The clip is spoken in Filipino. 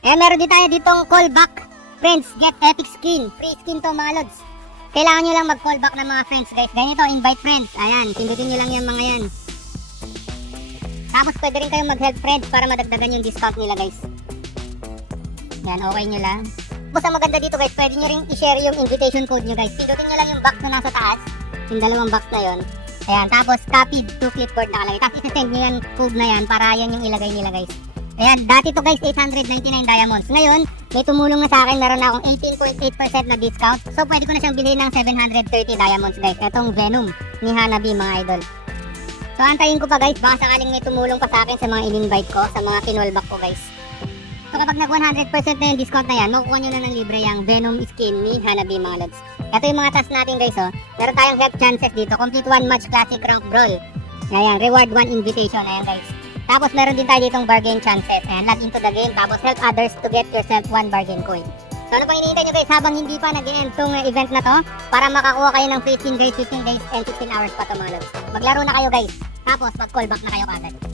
Eh, meron din tayo ditong callback. Friends, get epic skin. Free skin to mga lods. Kailangan nyo lang mag-callback ng mga friends guys. Ganito, invite friends. Ayan, pindutin nyo lang yung mga yan. Tapos pwede rin kayong mag-help friends para madagdagan yung discount nila guys. Yan, okay nyo lang. Tapos ang maganda dito guys, pwede nyo rin i-share yung invitation code nyo guys. Pindutin nyo lang yung box na nasa taas. Yung dalawang box na yon. Ayan, tapos copied to clipboard nakalagay. Tapos isa-send nyo yan code na yan para yan yung ilagay nila guys. Ayan, dati to guys 899 diamonds. Ngayon, may tumulong na sa akin, meron na akong 18.8% na discount. So pwede ko na siyang bilhin ng 730 diamonds guys. Itong Venom ni Hanabi mga idol. So antayin ko pa guys, baka sakaling may tumulong pa sa akin sa mga in-invite ko, sa mga kinolback ko guys. So kapag nag 100% na yung discount na yan, makukuha nyo na ng libre yung Venom skin ni Hanabi mga lods. Ito yung mga task natin guys oh. Meron tayong help chances dito. Complete 1 match classic rank brawl. Ayan, reward 1 invitation. Ayan guys. Tapos meron din tayo ditong bargain chances. Ayan, log into the game. Tapos help others to get yourself 1 bargain coin. So ano pang hinihintay nyo guys habang hindi pa nag-end tong event na to? Para makakuha kayo ng free skin guys, 15 days and 16 hours pa to mga lods. Maglaro na kayo guys. Tapos mag-callback na kayo kagad.